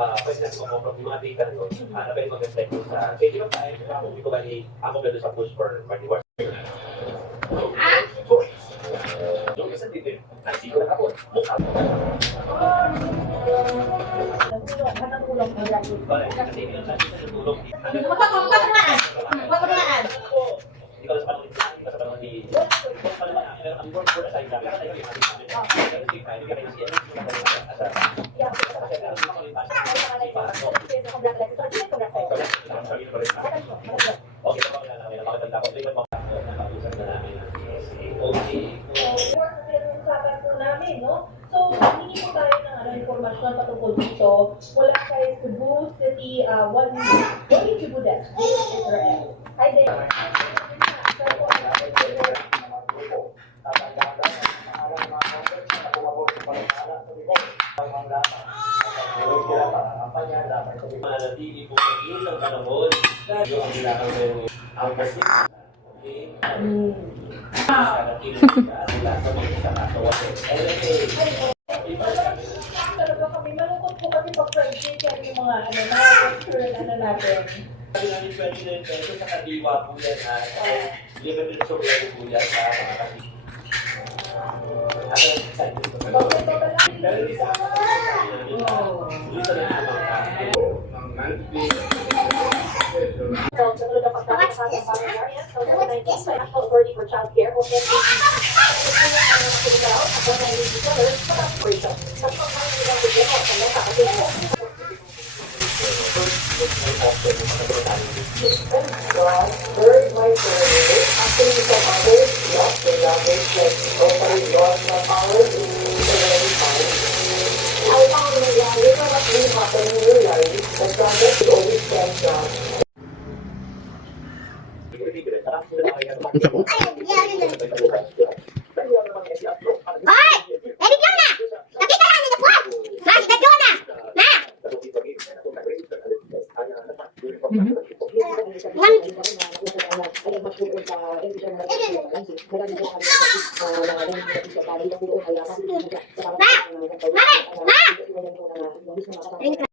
pwede natin mag-offer yung mga data na yun, na pwede mag-reflect sa schedule of time, hindi ko bali, ako na doon sa push for reward. Yung isa dito, nagsiko na ako. Kasi yun sa tulong. Pagpaglaan. Hindi ko sa panahon di ang work for aside lang. Kaya tayo yung ating kaya kayo siya. Okay, so nakakaganda ko. Ito yung napag-usap na namin ng PSA. Usapan po namin, no? So, hindi po tayo ng informasyon patungkol dito. Mula kay Cebu City, one in Cebu din. Israel. Hi there. Mananatili po sa isang panahon. Yung ang ginagawa ang kasi Talaga kami, malungkot po kasi pag-friendship yan yung mga natin. Sabi namin 29 pesos sa kadiwa po yan limited supply po yan sa mga kadiwa. Dahil isa ang dito na yung mga Authority for Child Care o Hoy! Edit lang na! Nakita lang nila po! Mas, edit ko na! Na! Ma! Ma! Ma!